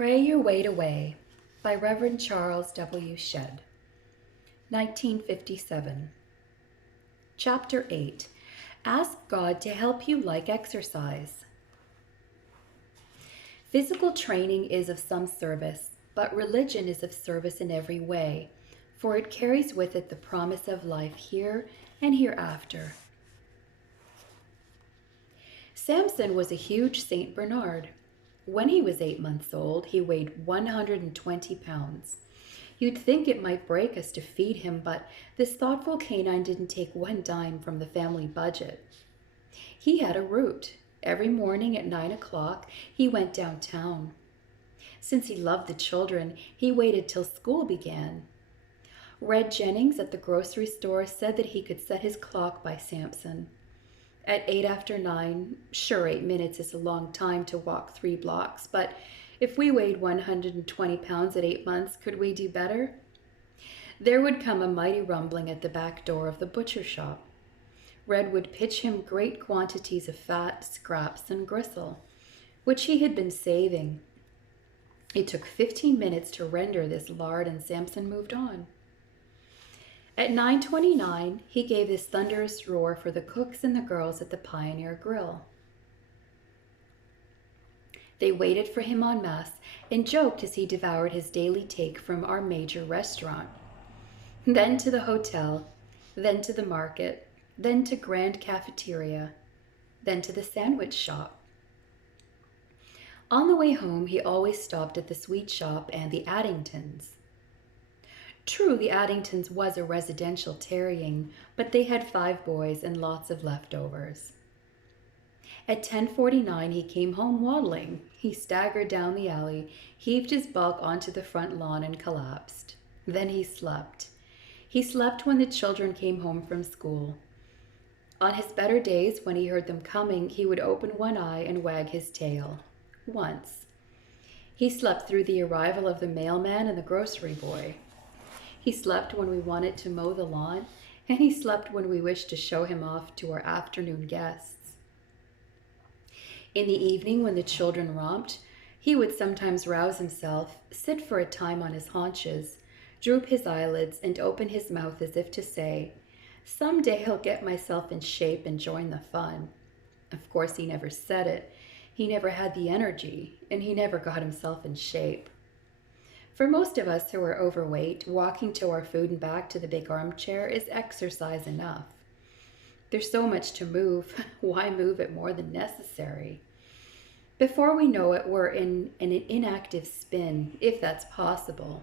Pray Your Weight Away by Reverend Charles W. Shedd, 1957. Chapter 8. Ask God to help you like exercise. Physical training is of some service, but religion is of service in every way, for it carries with it the promise of life here and hereafter. Samson was a huge Saint Bernard. When he was 8 months old, he weighed 120 pounds. You'd think it might break us to feed him, but this thoughtful canine didn't take one dime from the family budget. He had a route. Every morning at 9 o'clock, he went downtown. Since he loved the children, he waited till school began. Red Jennings at the grocery store said that he could set his clock by Samson. At 8 after 9, sure, 8 minutes is a long time to walk 3 blocks, but if we weighed 120 pounds at 8 months, could we do better? There would come a mighty rumbling at the back door of the butcher shop. Red would pitch him great quantities of fat, scraps, and gristle, which he had been saving. It took 15 minutes to render this lard, and Samson moved on. At 9:29, he gave this thunderous roar for the cooks and the girls at the Pioneer Grill. They waited for him en masse and joked as he devoured his daily take from our major restaurant. Then to the hotel, then to the market, then to Grand Cafeteria, then to the sandwich shop. On the way home, he always stopped at the sweet shop and the Addingtons. True, the Addingtons was a residential tarrying, but they had 5 boys and lots of leftovers. At 10:49, he came home waddling. He staggered down the alley, heaved his bulk onto the front lawn, and collapsed. Then he slept. He slept when the children came home from school. On his better days, when he heard them coming, he would open one eye and wag his tail. Once. He slept through the arrival of the mailman and the grocery boy. He slept when we wanted to mow the lawn, and he slept when we wished to show him off to our afternoon guests. In the evening, when the children romped, he would sometimes rouse himself, sit for a time on his haunches, droop his eyelids, and open his mouth as if to say, "Some day I'll get myself in shape and join the fun." Of course, he never said it. He never had the energy, and he never got himself in shape. For most of us who are overweight, walking to our food and back to the big armchair is exercise enough. There's so much to move. Why move it more than necessary? Before we know it, we're in an inactive spin, if that's possible.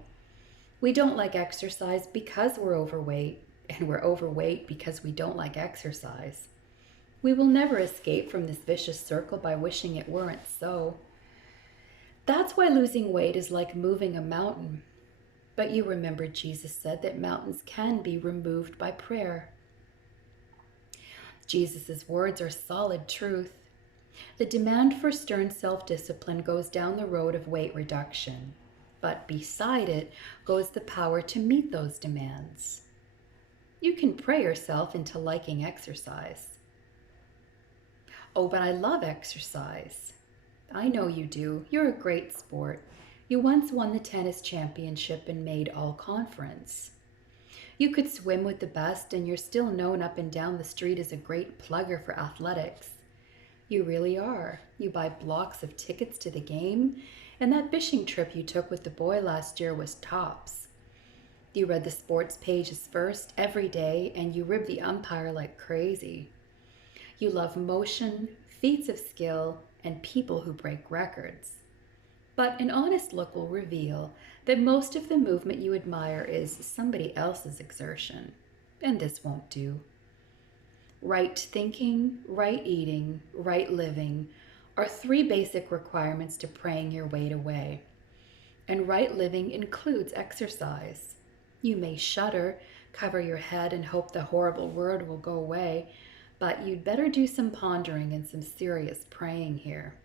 We don't like exercise because we're overweight, and we're overweight because we don't like exercise. We will never escape from this vicious circle by wishing it weren't so. That's why losing weight is like moving a mountain. But you remember Jesus said that mountains can be removed by prayer. Jesus' words are solid truth. The demand for stern self-discipline goes down the road of weight reduction, but beside it goes the power to meet those demands. You can pray yourself into liking exercise. Oh, but I love exercise. I know you do. You're a great sport. You once won the tennis championship and made all conference. You could swim with the best, and you're still known up and down the street as a great plugger for athletics. You really are. You buy blocks of tickets to the game, and that fishing trip you took with the boy last year was tops. You read the sports pages first every day, and you rib the umpire like crazy. You love motion, feats of skill, and people who break records. But an honest look will reveal that most of the movement you admire is somebody else's exertion, and this won't do. Right thinking, right eating, right living are 3 basic requirements to praying your weight away. And right living includes exercise. You may shudder, cover your head, and hope the horrible word will go away, but you'd better do some pondering and some serious praying here.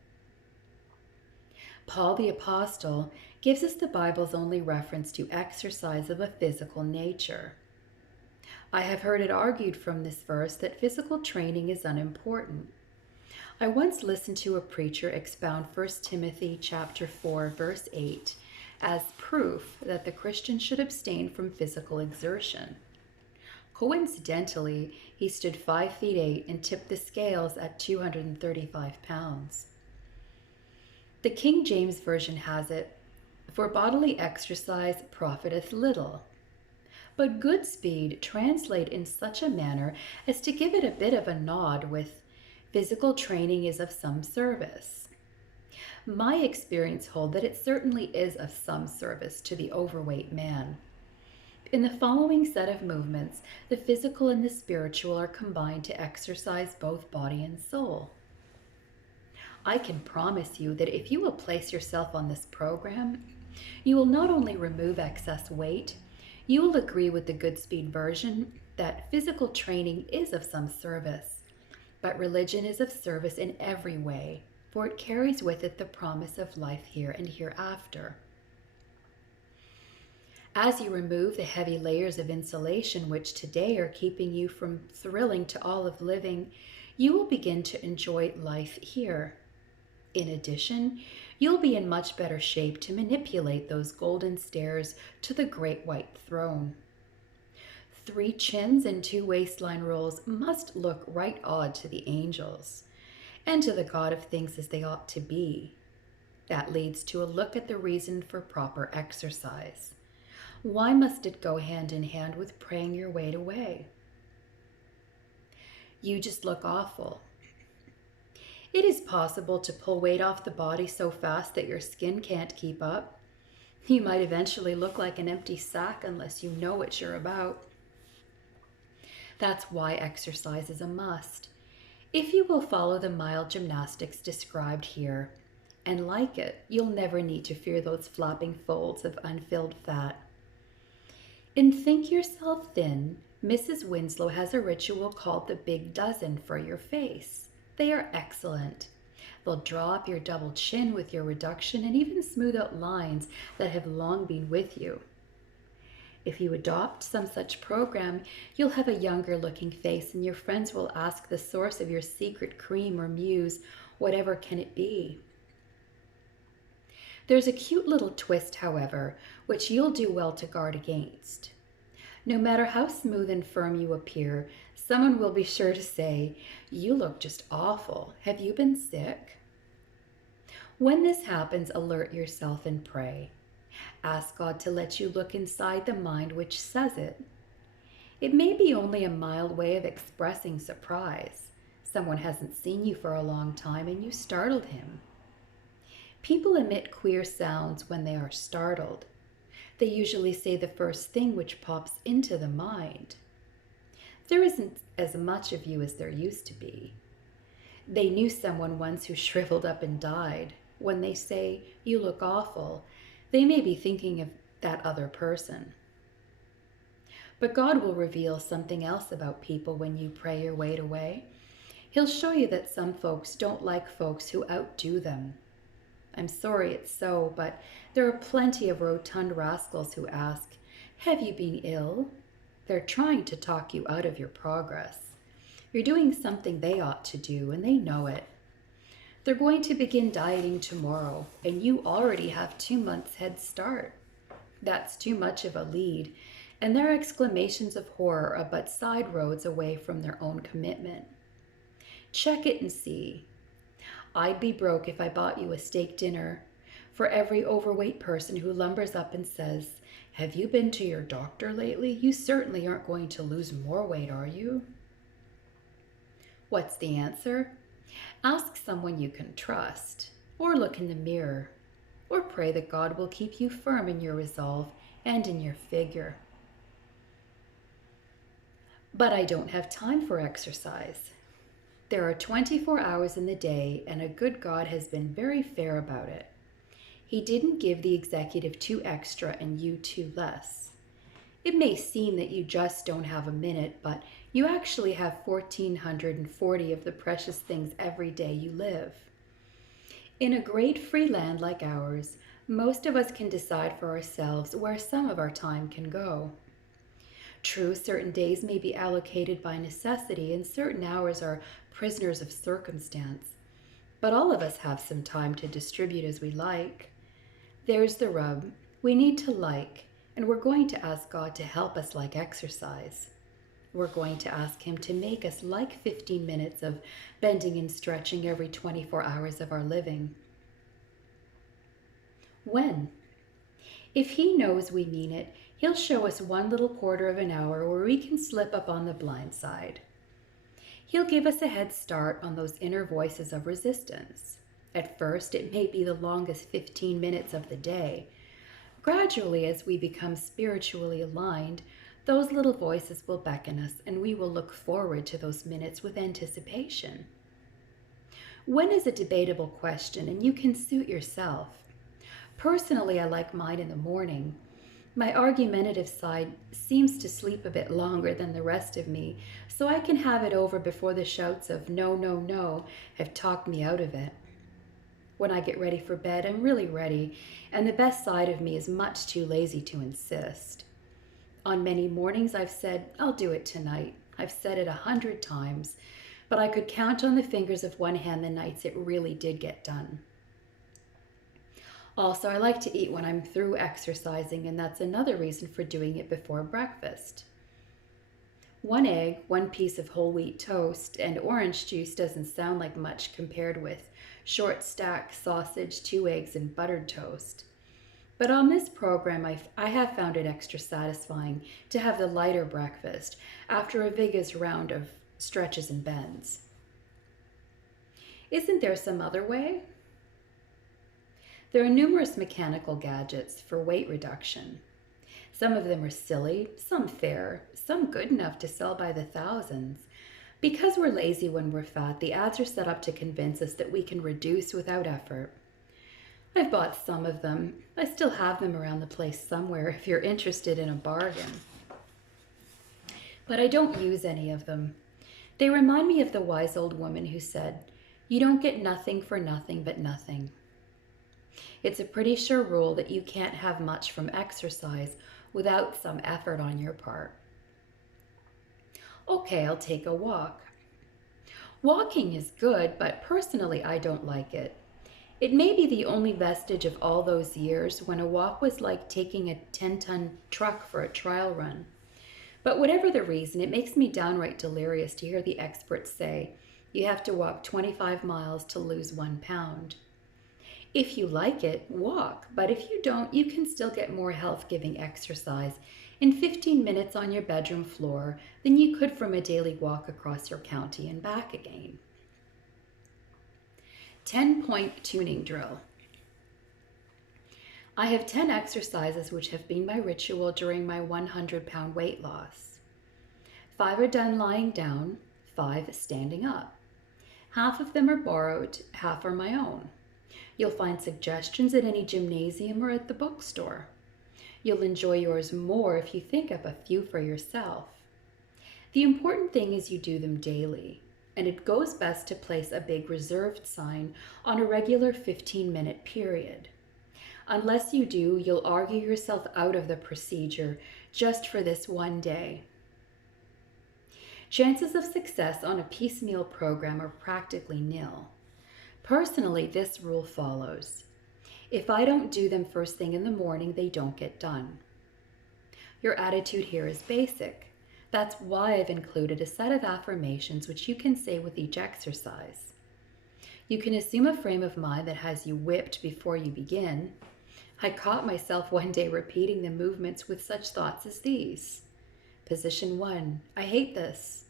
Paul the Apostle gives us the Bible's only reference to exercise of a physical nature. I have heard it argued from this verse that physical training is unimportant. I once listened to a preacher expound 1 Timothy chapter 4, verse 8 as proof that the Christian should abstain from physical exertion. Coincidentally, he stood 5 feet 8 and tipped the scales at 235 pounds. The King James Version has it, "For bodily exercise profiteth little." But Goodspeed translate in such a manner as to give it a bit of a nod with, "Physical training is of some service." My experience hold that it certainly is of some service to the overweight man. In the following set of movements, the physical and the spiritual are combined to exercise both body and soul. I can promise you that if you will place yourself on this program, you will not only remove excess weight, you will agree with the Goodspeed version that physical training is of some service, but religion is of service in every way, for it carries with it the promise of life here and hereafter. As you remove the heavy layers of insulation which today are keeping you from thrilling to all of living, you will begin to enjoy life here. In addition, you'll be in much better shape to manipulate those golden stairs to the great white throne. 3 chins and 2 waistline rolls must look right odd to the angels, and to the God of things as they ought to be. That leads to a look at the reason for proper exercise. Why must it go hand in hand with praying your weight away? You just look awful. It is possible to pull weight off the body so fast that your skin can't keep up. You might eventually look like an empty sack unless you know what you're about. That's why exercise is a must. If you will follow the mild gymnastics described here and like it, you'll never need to fear those flapping folds of unfilled fat. In Think Yourself Thin, Mrs. Winslow has a ritual called the Big Dozen for your face. They are excellent. They'll draw up your double chin with your reduction and even smooth out lines that have long been with you. If you adopt some such program, you'll have a younger looking face and your friends will ask the source of your secret cream or muse, whatever can it be. There's a cute little twist, however, which you'll do well to guard against. No matter how smooth and firm you appear, someone will be sure to say, "You look just awful. Have you been sick?" When this happens, alert yourself and pray. Ask God to let you look inside the mind which says it. It may be only a mild way of expressing surprise. Someone hasn't seen you for a long time and you startled him. People emit queer sounds when they are startled. They usually say the first thing which pops into the mind. There isn't as much of you as there used to be. They knew someone once who shriveled up and died. When they say, "You look awful," they may be thinking of that other person. But God will reveal something else about people when you pray your weight away. He'll show you that some folks don't like folks who outdo them. I'm sorry it's so, but there are plenty of rotund rascals who ask, "Have you been ill?" They're trying to talk you out of your progress. You're doing something they ought to do, and they know it. They're going to begin dieting tomorrow, and you already have 2 months head start. That's too much of a lead, and their exclamations of horror are but side roads away from their own commitment. Check it and see. I'd be broke if I bought you a steak dinner. For every overweight person who lumbers up and says, "Have you been to your doctor lately? You certainly aren't going to lose more weight, are you?" What's the answer? Ask someone you can trust, or look in the mirror, or pray that God will keep you firm in your resolve and in your figure. But I don't have time for exercise. There are 24 hours in the day, and a good God has been very fair about it. He didn't give the executive 2 extra and you 2 less. It may seem that you just don't have a minute, but you actually have 1,440 of the precious things every day you live. In a great free land like ours, most of us can decide for ourselves where some of our time can go. True, certain days may be allocated by necessity, and certain hours are prisoners of circumstance. but all of us have some time to distribute as we like. There's the rub. We need to like, and we're going to ask God to help us like exercise. We're going to ask Him to make us like 15 minutes of bending and stretching every 24 hours of our living. When? If He knows we mean it, He'll show us one little quarter of an hour where we can slip up on the blind side. He'll give us a head start on those inner voices of resistance. At first, it may be the longest 15 minutes of the day. Gradually, as we become spiritually aligned, those little voices will beckon us, and we will look forward to those minutes with anticipation. When is a debatable question, and you can suit yourself. Personally, I like mine in the morning. My argumentative side seems to sleep a bit longer than the rest of me, so I can have it over before the shouts of no, no, no have talked me out of it. When I get ready for bed, I'm really ready, and the best side of me is much too lazy to insist. On many mornings I've said, I'll do it tonight. I've said it 100 times, but I could count on the fingers of one hand the nights it really did get done. Also, I like to eat when I'm through exercising, and that's another reason for doing it before breakfast. 1 egg, 1 piece of whole wheat toast, and orange juice doesn't sound like much compared with short stack sausage, 2 eggs, and buttered toast. But on this program, I have found it extra satisfying to have the lighter breakfast after a vigorous round of stretches and bends. Isn't there some other way? There are numerous mechanical gadgets for weight reduction. Some of them are silly, some fair, some good enough to sell by the thousands. Because we're lazy when we're fat, the ads are set up to convince us that we can reduce without effort. I've bought some of them. I still have them around the place somewhere if you're interested in a bargain. But I don't use any of them. They remind me of the wise old woman who said, "You don't get nothing for nothing but nothing." It's a pretty sure rule that you can't have much from exercise without some effort on your part. Okay, I'll take a walk. Walking is good, but personally I don't like it. It may be the only vestige of all those years when a walk was like taking a 10-ton truck for a trial run. But whatever the reason, it makes me downright delirious to hear the experts say, you have to walk 25 miles to lose 1 pound. If you like it, walk, but if you don't, you can still get more health-giving exercise in 15 minutes on your bedroom floor than you could from a daily walk across your county and back again. 10-point tuning drill. I have 10 exercises which have been my ritual during my 100-pound weight loss. 5 are done lying down, 5 standing up. Half of them are borrowed, half are my own. You'll find suggestions at any gymnasium or at the bookstore. You'll enjoy yours more if you think up a few for yourself. The important thing is you do them daily, and it goes best to place a big reserved sign on a regular 15-minute period. Unless you do, you'll argue yourself out of the procedure just for this one day. Chances of success on a piecemeal program are practically nil. Personally, this rule follows. If I don't do them first thing in the morning, they don't get done. Your attitude here is basic. That's why I've included a set of affirmations which you can say with each exercise. You can assume a frame of mind that has you whipped before you begin. I caught myself one day repeating the movements with such thoughts as these. Position 1, I hate this.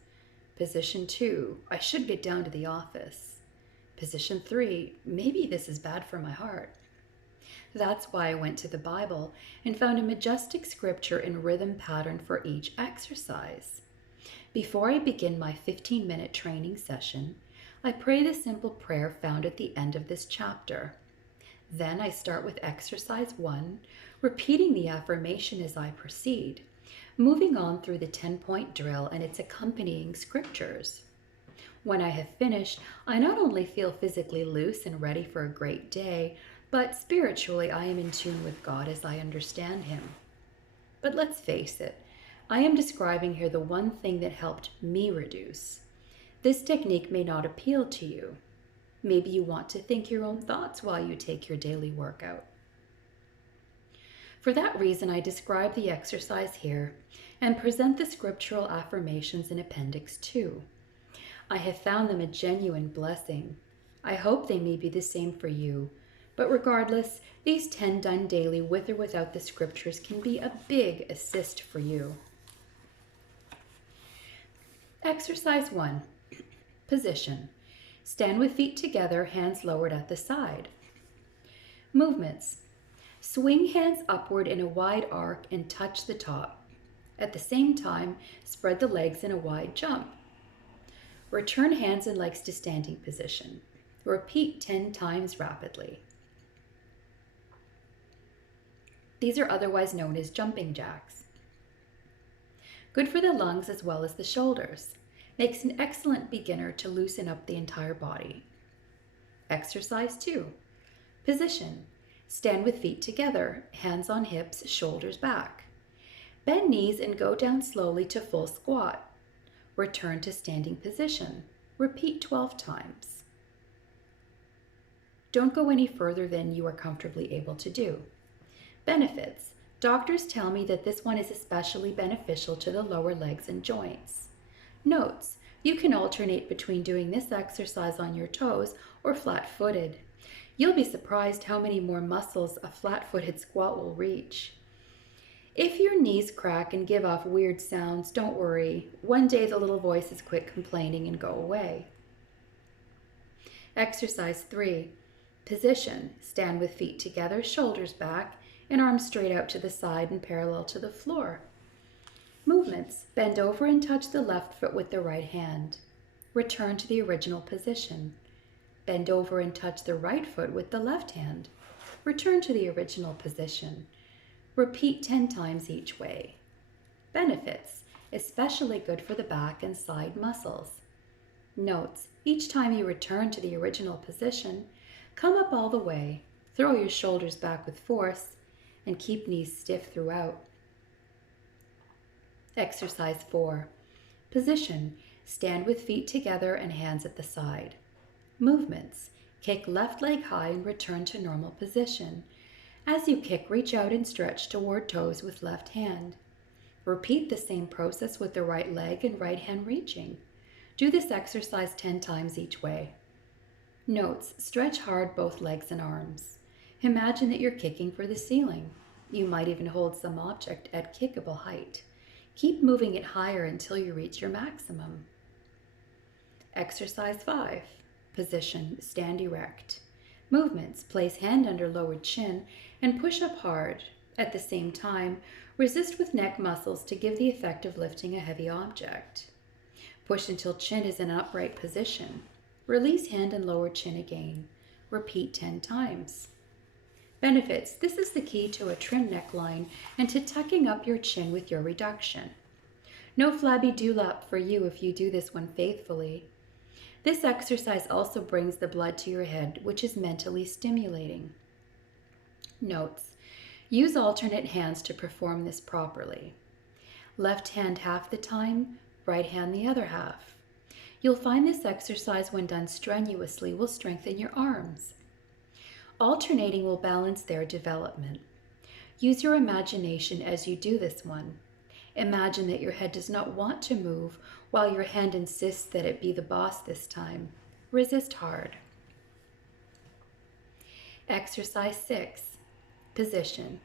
Position 2, I should get down to the office. Position 3, maybe this is bad for my heart. That's why I went to the Bible and found a majestic scripture and rhythm pattern for each exercise. Before I begin my 15-minute training session, I pray the simple prayer found at the end of this chapter. Then I start with exercise 1, repeating the affirmation as I proceed, moving on through the 10-point drill and its accompanying scriptures. When I have finished, I not only feel physically loose and ready for a great day, but spiritually I am in tune with God as I understand Him. But let's face it, I am describing here the one thing that helped me reduce. This technique may not appeal to you. Maybe you want to think your own thoughts while you take your daily workout. For that reason, I describe the exercise here and present the scriptural affirmations in Appendix 2. I have found them a genuine blessing. I hope they may be the same for you, but regardless, these 10 done daily with or without the scriptures can be a big assist for you. Exercise 1. Position. Stand with feet together, hands lowered at the side. Movements. Swing hands upward in a wide arc and touch the top. At the same time, spread the legs in a wide jump. Return hands and legs to standing position. Repeat 10 times rapidly. These are otherwise known as jumping jacks. Good for the lungs as well as the shoulders. Makes an excellent beginner to loosen up the entire body. Exercise 2. Position. Stand with feet together, hands on hips, shoulders back. Bend knees and go down slowly to full squat. Return to standing position. Repeat 12 times. Don't go any further than you are comfortably able to do. Benefits. Doctors tell me that this one is especially beneficial to the lower legs and joints. Notes. You can alternate between doing this exercise on your toes or flat-footed. You'll be surprised how many more muscles a flat-footed squat will reach. If your knees crack and give off weird sounds, don't worry. One day the little voices quit complaining and go away. Exercise 3. Position. Stand with feet together, shoulders back, and arms straight out to the side and parallel to the floor. Movements. Bend over and touch the left foot with the right hand. Return to the original position. Bend over and touch the right foot with the left hand. Return to the original position. Repeat 10 times each way. Benefits. Especially good for the back and side muscles. Notes. Each time you return to the original position, come up all the way, throw your shoulders back with force, and keep knees stiff throughout. Exercise 4. Position. Stand with feet together and hands at the side. Movements. Kick left leg high and return to normal position. As you kick, reach out and stretch toward toes with left hand. Repeat the same process with the right leg and right hand reaching. Do this exercise 10 times each way. Notes. Stretch hard both legs and arms. Imagine that you're kicking for the ceiling. You might even hold some object at kickable height. Keep moving it higher until you reach your maximum. Exercise 5. Position. Stand erect. Movements. Place hand under lowered chin and push up hard. At the same time, resist with neck muscles to give the effect of lifting a heavy object. Push until chin is in an upright position. Release hand and lower chin again. Repeat 10 times. Benefits. This is the key to a trim neckline and to tucking up your chin with your reduction. No flabby dewlap for you if you do this one faithfully. This exercise also brings the blood to your head, which is mentally stimulating. Notes. Use alternate hands to perform this properly. Left hand half the time, right hand the other half. You'll find this exercise when done strenuously will strengthen your arms. Alternating will balance their development. Use your imagination as you do this one. Imagine that your head does not want to move while your hand insists that it be the boss this time. Resist hard. Exercise 6. Position.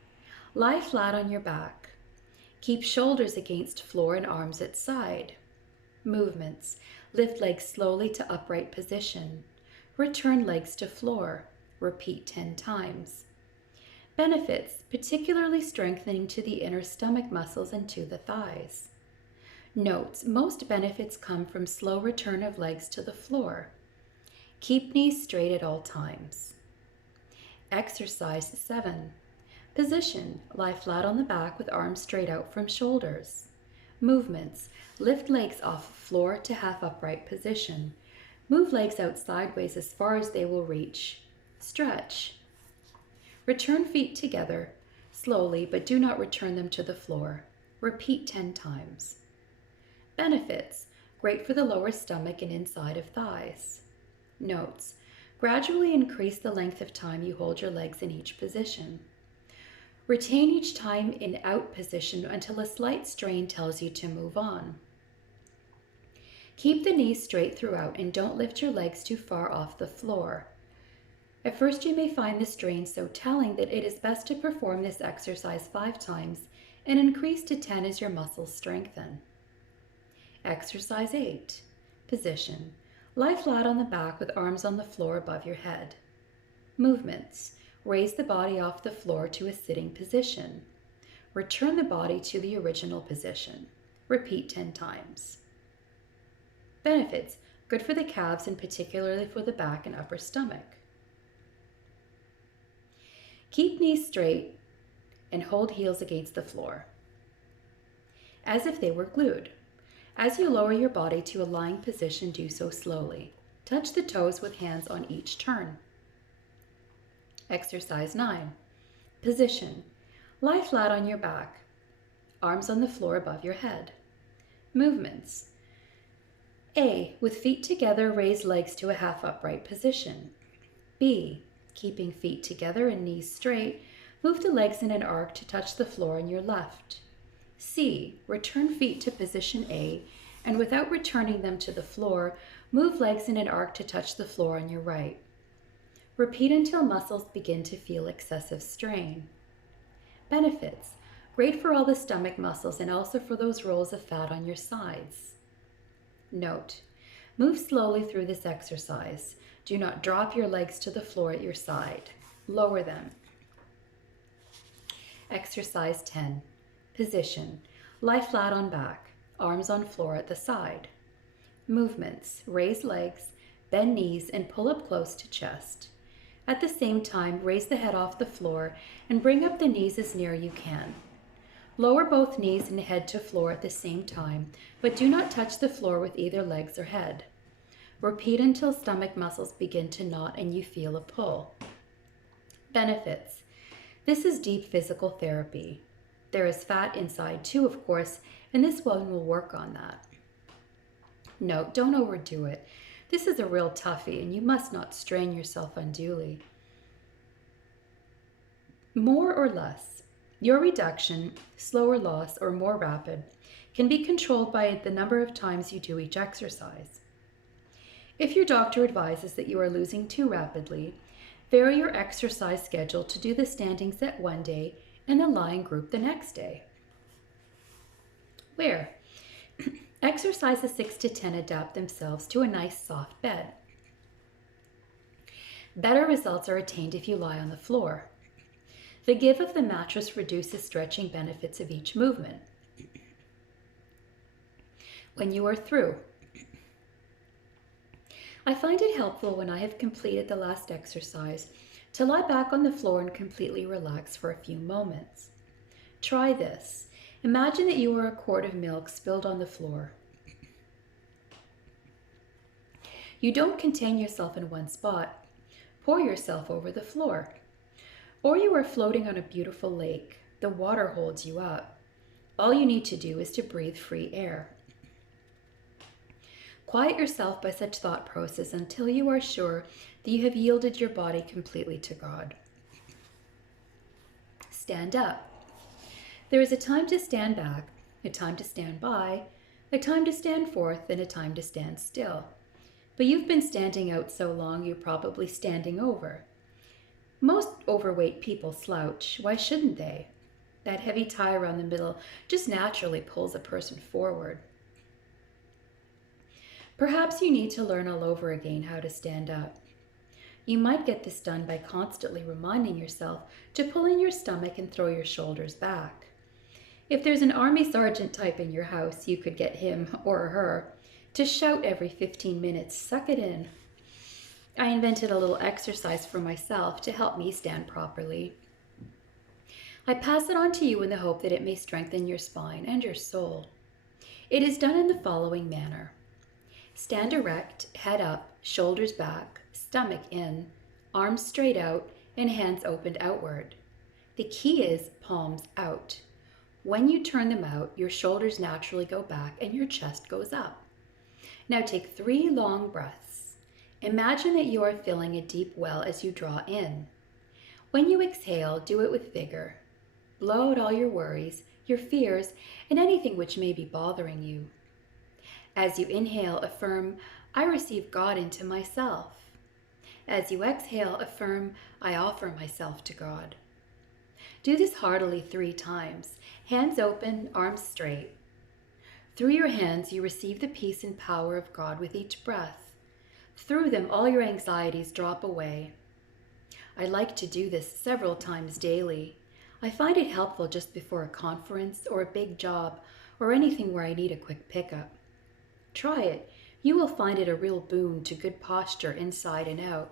Lie flat on your back. Keep shoulders against floor and arms at side. Movements. Lift legs slowly to upright position. Return legs to floor. Repeat 10 times. Benefits, particularly strengthening to the inner stomach muscles and to the thighs. Notes, most benefits come from slow return of legs to the floor. Keep knees straight at all times. Exercise 7. Position, lie flat on the back with arms straight out from shoulders. Movements, lift legs off floor to half upright position. Move legs out sideways as far as they will reach. Stretch. Return feet together, slowly, but do not return them to the floor. Repeat 10 times. Benefits, great for the lower stomach and inside of thighs. Notes, Gradually increase the length of time you hold your legs in each position. Retain each time in out position until a slight strain tells you to move on. Keep the knees straight throughout and don't lift your legs too far off the floor. At first you may find the strain so telling that it is best to perform this exercise 5 times and increase to 10 as your muscles strengthen. Exercise 8. Position. Lie flat on the back with arms on the floor above your head. Movements. Raise the body off the floor to a sitting position. Return the body to the original position. Repeat 10 times. Benefits. Good for the calves and particularly for the back and upper stomach. Keep knees straight and hold heels against the floor, as if they were glued. As you lower your body to a lying position, do so slowly. Touch the toes with hands on each turn. Exercise 9. Position. Lie flat on your back, arms on the floor above your head. Movements. A. With feet together, raise legs to a half upright position. B. Keeping feet together and knees straight, move the legs in an arc to touch the floor on your left. C. Return feet to position A, and without returning them to the floor, move legs in an arc to touch the floor on your right. Repeat until muscles begin to feel excessive strain. Benefits. Great for all the stomach muscles and also for those rolls of fat on your sides. Note. Move slowly through this exercise. Do not drop your legs to the floor at your side. Lower them. Exercise 10. Position. Lie flat on back, arms on floor at the side. Movements. Raise legs, bend knees, and pull up close to chest. At the same time, raise the head off the floor and bring up the knees as near you can. Lower both knees and head to floor at the same time, but do not touch the floor with either legs or head. Repeat until stomach muscles begin to knot and you feel a pull. Benefits. This is deep physical therapy. There is fat inside too, of course, and this one will work on that. Note, don't overdo it. This is a real toughie, and you must not strain yourself unduly. More or less. Your reduction, slower loss, or more rapid can be controlled by the number of times you do each exercise. If your doctor advises that you are losing too rapidly, vary your exercise schedule to do the standing set one day and the lying group the next day. Where? Exercises 6 to 10 adapt themselves to a nice soft bed. Better results are attained if you lie on the floor. The give of the mattress reduces stretching benefits of each movement. When you are through, I find it helpful when I have completed the last exercise to lie back on the floor and completely relax for a few moments. Try this. Imagine that you are a quart of milk spilled on the floor. You don't contain yourself in one spot. Pour yourself over the floor. Or you are floating on a beautiful lake. The water holds you up. All you need to do is to breathe free air. Quiet yourself by such thought process until you are sure that you have yielded your body completely to God. Stand up. There is a time to stand back, a time to stand by, a time to stand forth, and a time to stand still. But you've been standing out so long, you're probably standing over. Most overweight people slouch. Why shouldn't they? That heavy tie around the middle just naturally pulls a person forward. Perhaps you need to learn all over again how to stand up. You might get this done by constantly reminding yourself to pull in your stomach and throw your shoulders back. If there's an army sergeant type in your house, you could get him or her to shout every 15 minutes, "Suck it in." I invented a little exercise for myself to help me stand properly. I pass it on to you in the hope that it may strengthen your spine and your soul. It is done in the following manner. Stand erect, head up, shoulders back, stomach in, arms straight out, and hands opened outward. The key is palms out. When you turn them out, your shoulders naturally go back and your chest goes up. Now take 3 long breaths. Imagine that you are filling a deep well as you draw in. When you exhale, do it with vigor. Blow out all your worries, your fears, and anything which may be bothering you. As you inhale, affirm, I receive God into myself. As you exhale, affirm, I offer myself to God. Do this heartily 3 times, hands open, arms straight. Through your hands, you receive the peace and power of God with each breath. Through them, all your anxieties drop away. I like to do this several times daily. I find it helpful just before a conference or a big job or anything where I need a quick pickup. Try it. You will find it a real boon to good posture inside and out.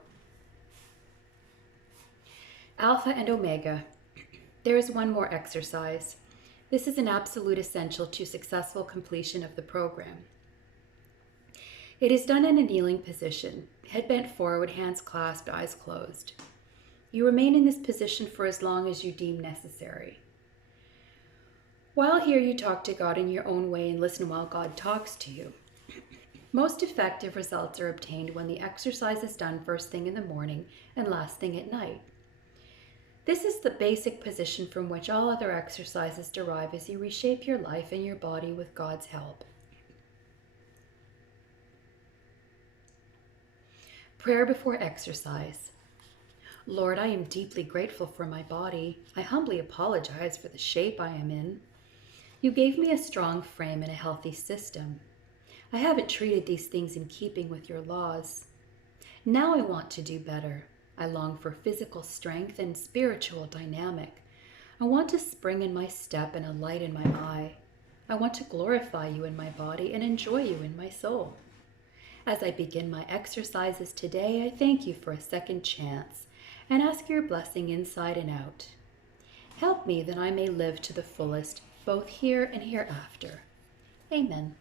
Alpha and Omega. There is one more exercise. This is an absolute essential to successful completion of the program. It is done in a kneeling position, head bent forward, hands clasped, eyes closed. You remain in this position for as long as you deem necessary. While here, you talk to God in your own way and listen while God talks to you. Most effective results are obtained when the exercise is done first thing in the morning and last thing at night. This is the basic position from which all other exercises derive as you reshape your life and your body with God's help. Prayer before exercise. Lord, I am deeply grateful for my body. I humbly apologize for the shape I am in. You gave me a strong frame and a healthy system. I haven't treated these things in keeping with your laws. Now I want to do better. I long for physical strength and spiritual dynamic. I want a spring in my step and a light in my eye. I want to glorify you in my body and enjoy you in my soul. As I begin my exercises today, I thank you for a second chance and ask your blessing inside and out. Help me that I may live to the fullest, both here and hereafter. Amen.